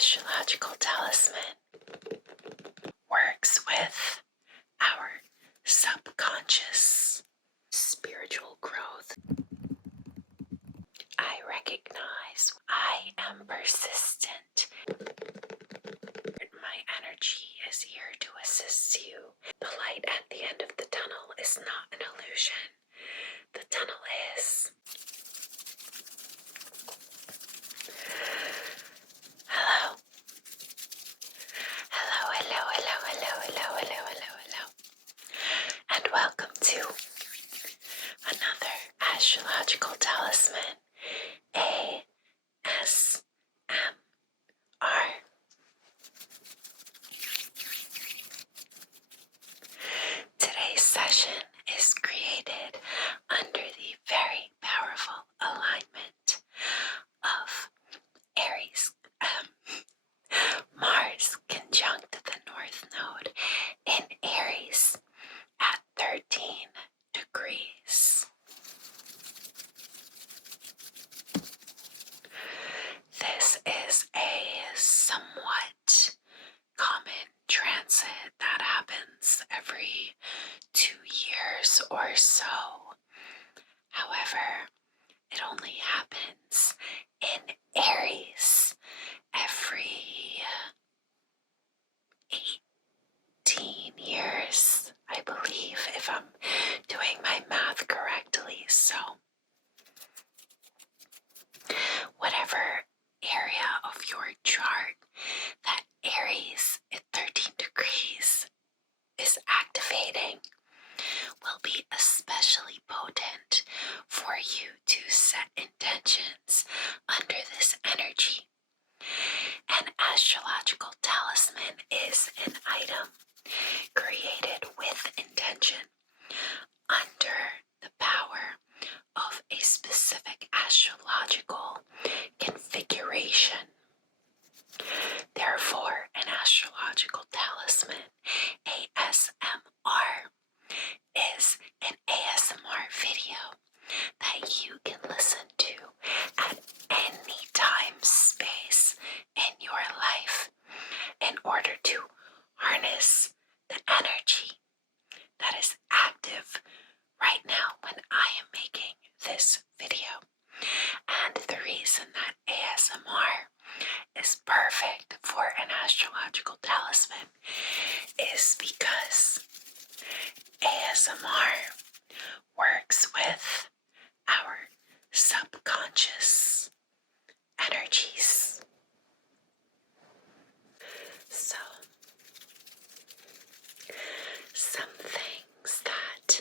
astrological talisman works with our subconscious spiritual growth. I recognize I am persistent. My energy is here to assist you. The light at the end of the tunnel is not an illusion. The tunnel is. Hello. Hello. And welcome to another astrological talisman, ASMR. Today's session is created under the very powerful alignment of Aries, Mars Conjunct the North Node in Aries at 13 degrees. This is a somewhat common transit that happens every 2 years or so. However, it only happens in Aries every 18 years, I believe, if I'm doing my math correctly. So, whatever area of your chart that Aries at 13 degrees is activating will be especially potent for you to set intentions under this energy. An astrological talisman is an item created with intention under the power of a specific astrological configuration. Therefore, an astrological talisman, ASMR, is an ASMR video that you can listen to at any time, space in your life in order to harness the energy that is active right now when I am making this video. And the reason that ASMR is perfect for an astrological talisman is because ASMR works with our subconscious energies. So, some things that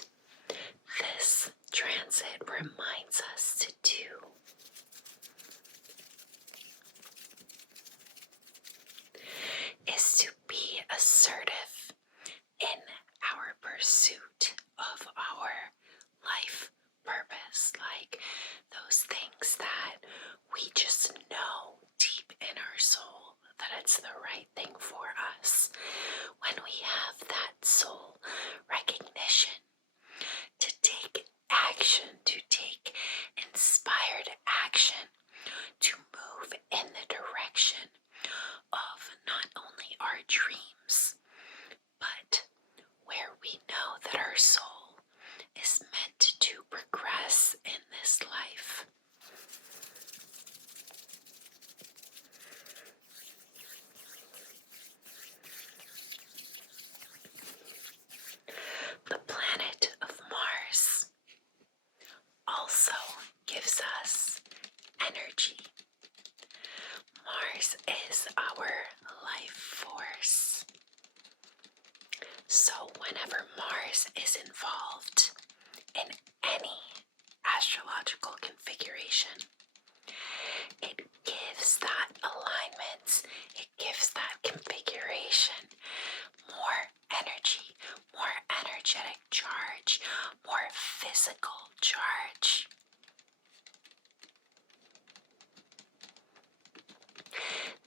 this transit reminds us to do is to be assertive in our pursuit of our life purpose, like those things that we just know deep in our soul that it's the right thing for us. When we have that soul recognition to take action, to take inspired action, to move in the direction of not only our dreams, but where we know that our soul is meant to progress in this life. The planet of Mars also gives us energy. Mars is our life force. So whenever Mars is involved in any astrological configuration, it gives that alignment, it gives that configuration more energy, more energetic charge, more physical charge.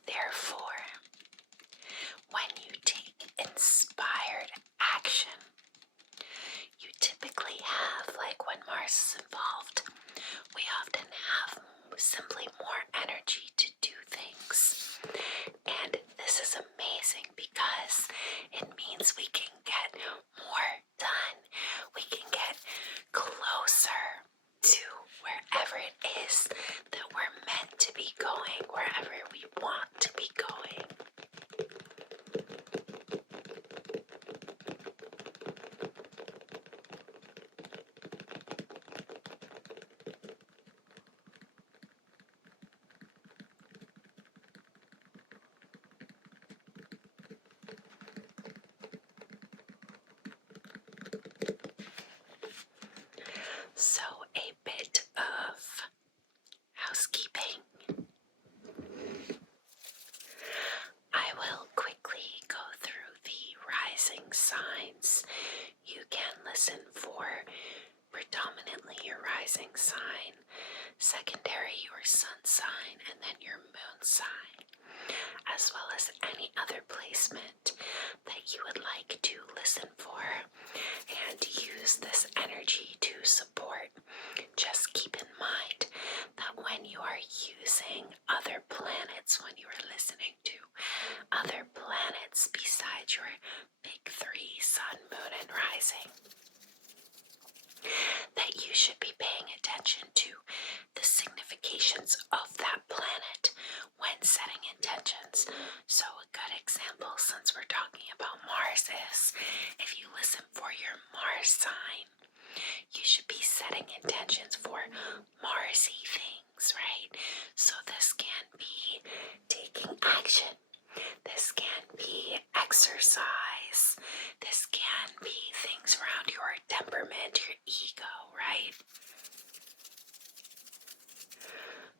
Therefore, when you take inspired action, you typically have, like when Mars is involved, we often have So, a bit of housekeeping. I will quickly go through the rising signs. You can listen for predominantly your rising sign, secondary your sun sign, and then your moon sign, as well as any other placement that you would like to listen for and use this energy to support. Just keep in mind that when you are using other planets, when you are listening to other planets besides your big three, sun, moon, and rising, that you should be paying attention to the significations of that planet when setting intentions. So a good example, since we're talking about Mars, is if you listen for your Mars sign, you should be setting intentions for Marsy things, right? So this can be taking action. This can be exercise. This can be things around your temperament, your ego, right?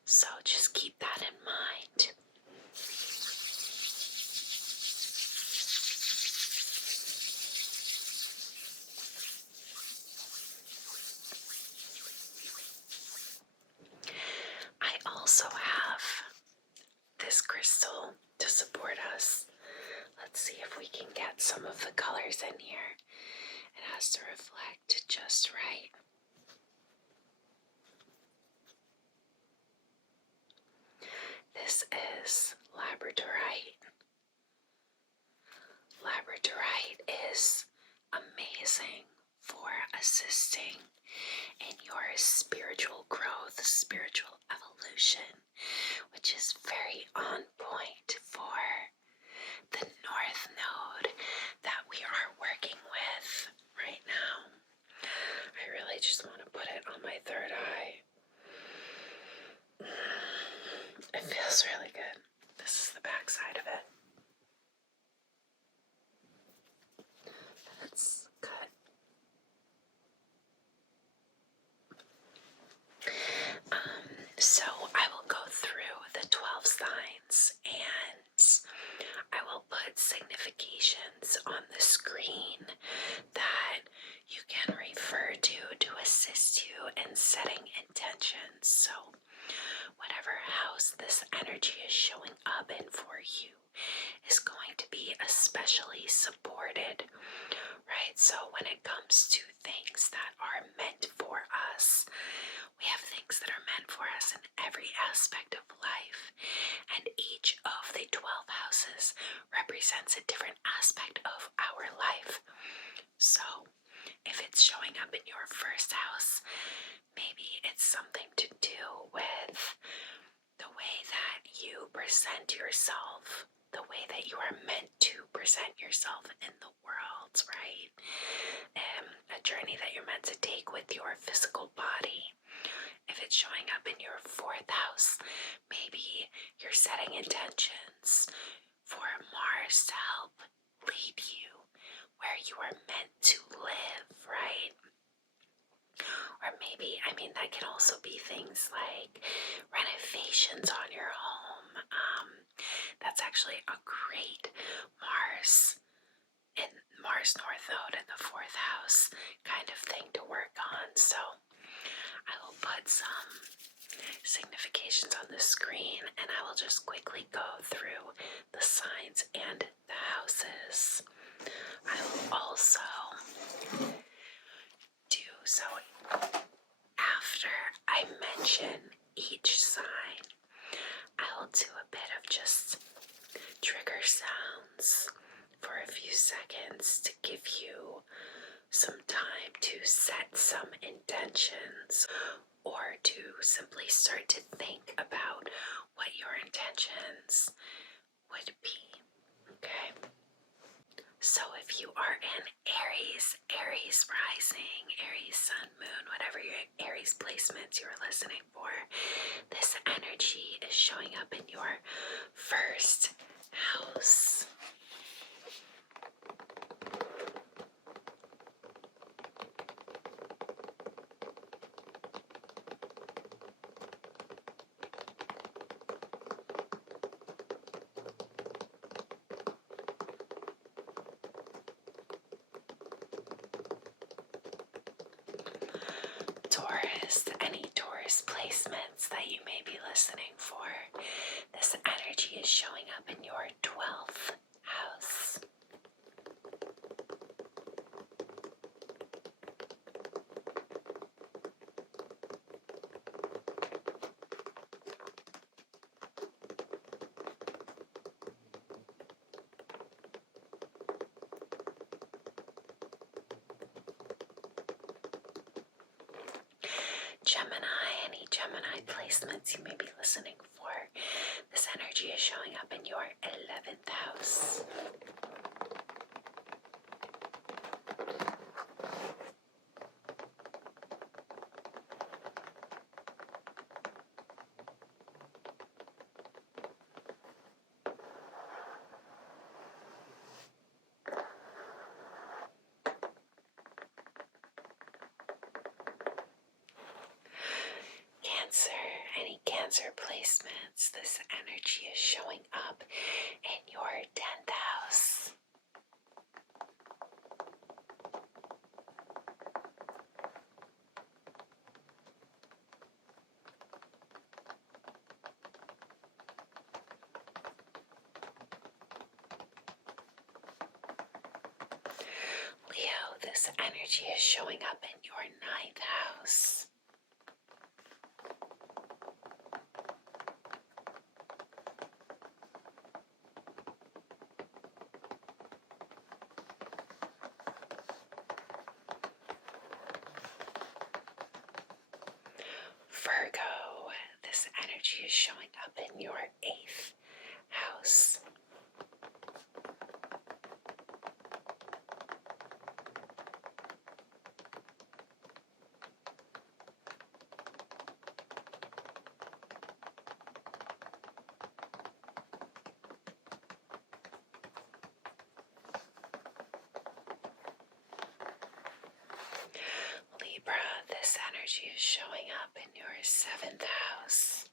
So just keep that in mind. I also have this crystal to support us. Let's see if we can get some of the colors in here. It has to reflect just right. This is labradorite. Labradorite is amazing for assisting in your spiritual growth, spiritual evolution, which is very on point for the North Node that we are working with right now. I really just want to put it on my third eye. It feels really good. This is the back side of it. That's good. So I will go through the 12 signs and I will put significations on the screen that you can refer to assist you in setting intentions. So whatever house this energy is showing up in for you is going to be especially supported, right? So when it comes to things that are meant for us, we have things that are meant for us in every aspect of life, and each of the 12 houses represents a different aspect of our life. So if it's showing up in your first house, maybe it's something to do with the way that you present yourself, the way that you are meant to present yourself in the world, right? A journey that you're meant to take with your physical body. If it's showing up in your fourth house, maybe you're setting intentions for Mars to help lead you where you are meant to live, right? Or maybe, that can also be things like renovations on your home. That's actually a great Mars North Node in the fourth house kind of thing to work on. So I will put some significations on the screen and I will just quickly go through the signs and the houses. I will also do so after I mention each sign. I will do a bit of just trigger sounds for a few seconds to give you some time to set some intentions or to simply start to think about what your intentions would be. Okay? So if you are in Aries rising, Aries sun, moon, whatever your Aries placements you're listening for, this energy is showing up in your first house. placements that you may be listening for. This energy is showing up in your 12th house. Gemini, any Gemini placements you may be listening for, this energy is showing up in your 11th house. Cancer, any Cancer placements, this energy is showing up in your 10th house. Leo, this energy is showing up in your 9th house. Virgo, this energy is showing up in your 8th house. Libra, this energy is showing up in your 7th house.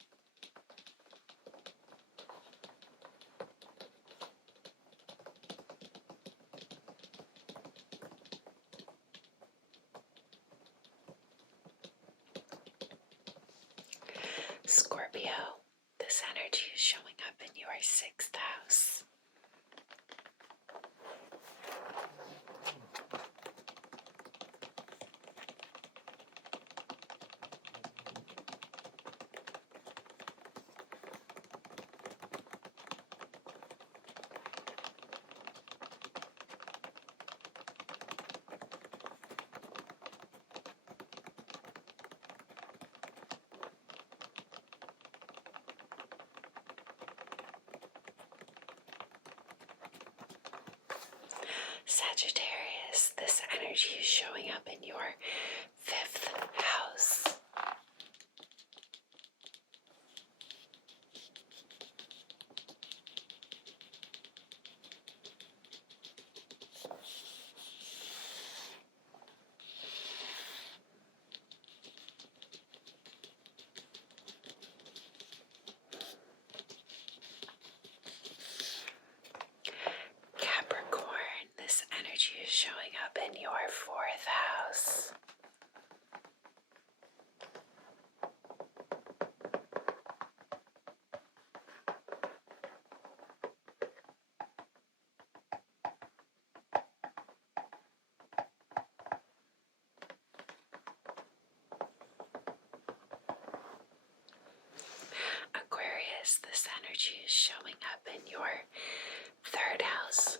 Scorpio, this energy is showing up in your 6th house. Sagittarius, this energy is showing up in your 5th house. Capricorn, this energy is showing up in your 4th house. Aquarius, this energy is showing up in your 3rd house.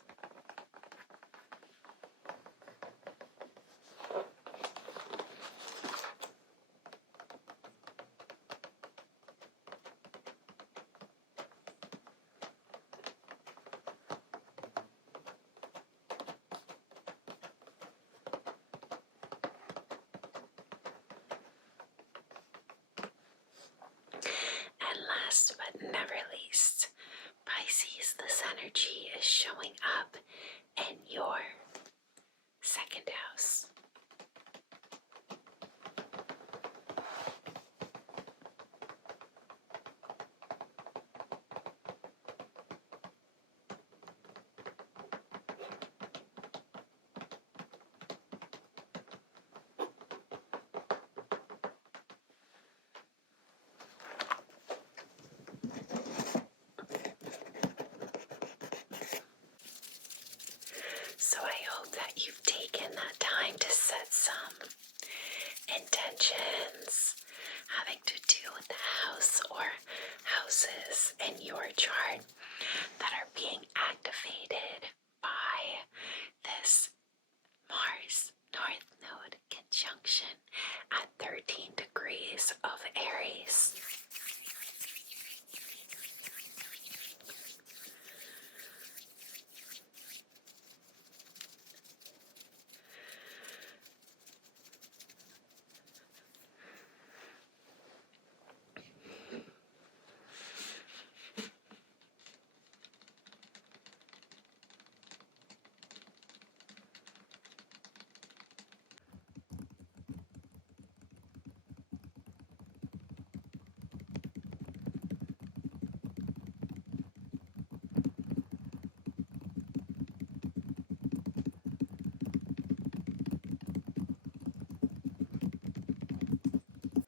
And last but never least, Pisces, this energy is showing up in your 2nd house. your chart that are being activated by this Mars North Node conjunction at 13 degrees of Aries.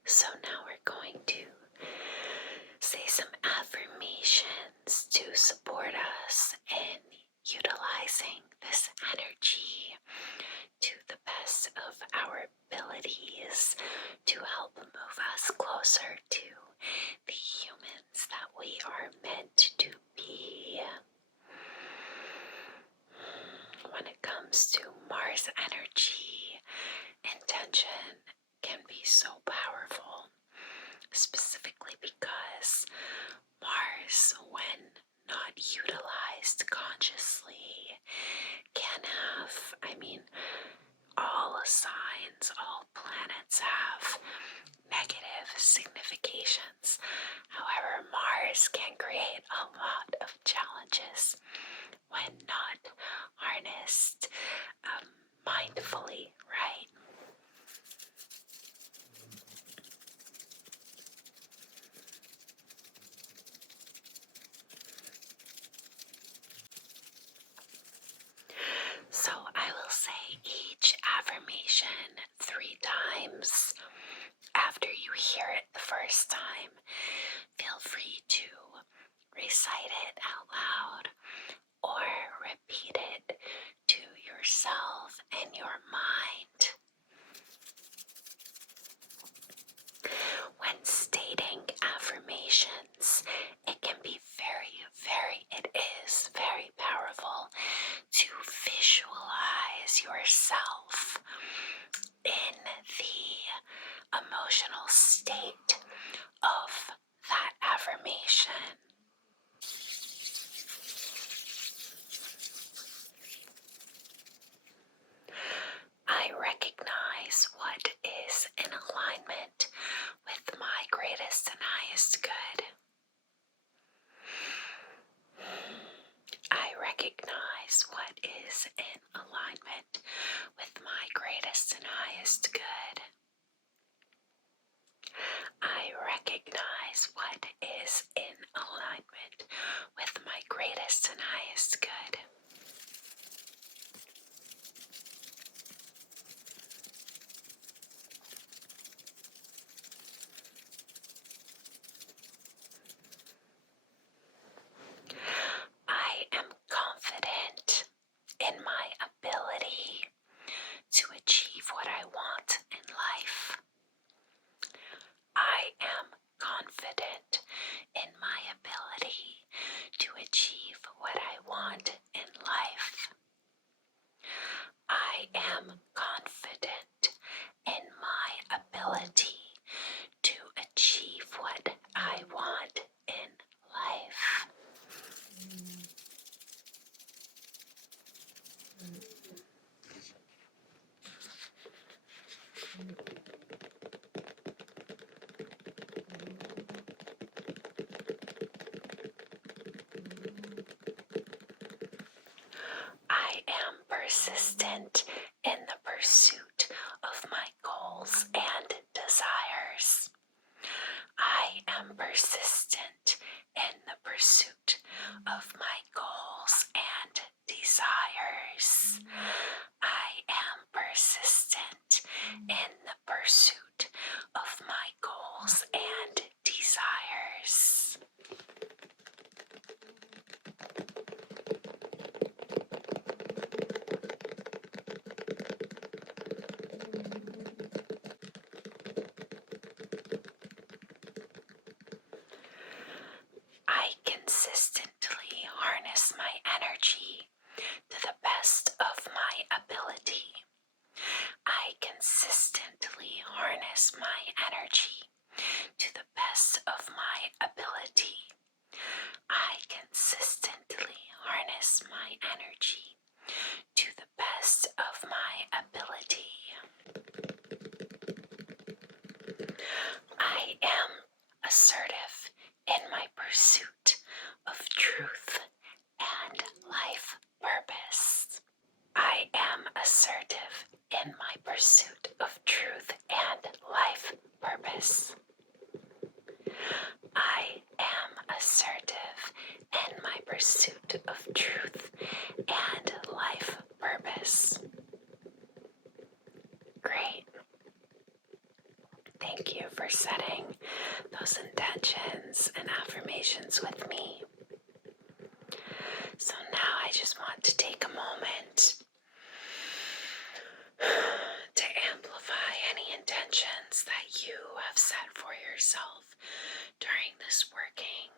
So now we're going to say some affirmations to support us in utilizing this energy to the best of our abilities to help move us closer to the humans that we are meant to be. When it comes to Mars energy, intention can be so powerful, specifically because Mars, when not utilized consciously, can have, all signs, all planets have negative significations. However, Mars can create a lot of challenges when not harnessed mindfully, right? So I will say each affirmation 3 times. After you hear it the first time, feel free to recite it out loud or repeat it to yourself in your mind. When stating affirmations, it can be it is very powerful to visualize yourself in the emotional state of that affirmation. I recognize what is in alignment with my greatest and highest good. I recognize what is in alignment with my greatest and highest good. I recognize what is in alignment with my greatest and highest good. I am confident in my ability to achieve what I want in life. I am confident in my ability to achieve what I want in life. I am confident in my ability to achieve what I want in life. I am persistent in the pursuit of my goals and desires. I am persistent in the pursuit of my goals and desires. I am persistent in the pursuit of my goals and desires. I can pursuit of truth and life purpose. Great. Thank you for setting those intentions and affirmations with me. So now I just want to take a moment to amplify any intentions that you have set for yourself during this working.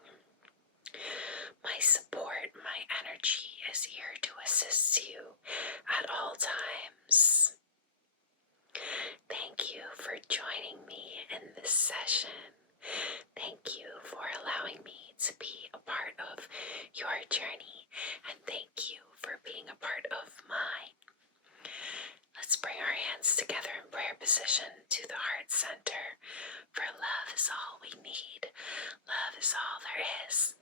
My support, my energy is here to assist you at all times. Thank you for joining me in this session. Thank you for allowing me to be a part of your journey, and thank you for being a part of mine. Let's bring our hands together in prayer position to the heart center, for love is all we need. Love is all there is.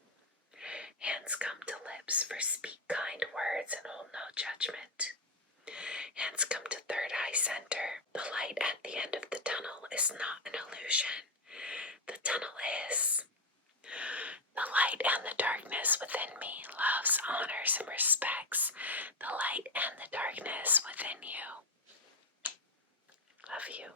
Hands come to lips for speak kind words and hold no judgment. Hands come to third eye center. The light at the end of the tunnel is not an illusion. The tunnel is. The light and the darkness within me loves, honors, and respects the light and the darkness within you. Love you.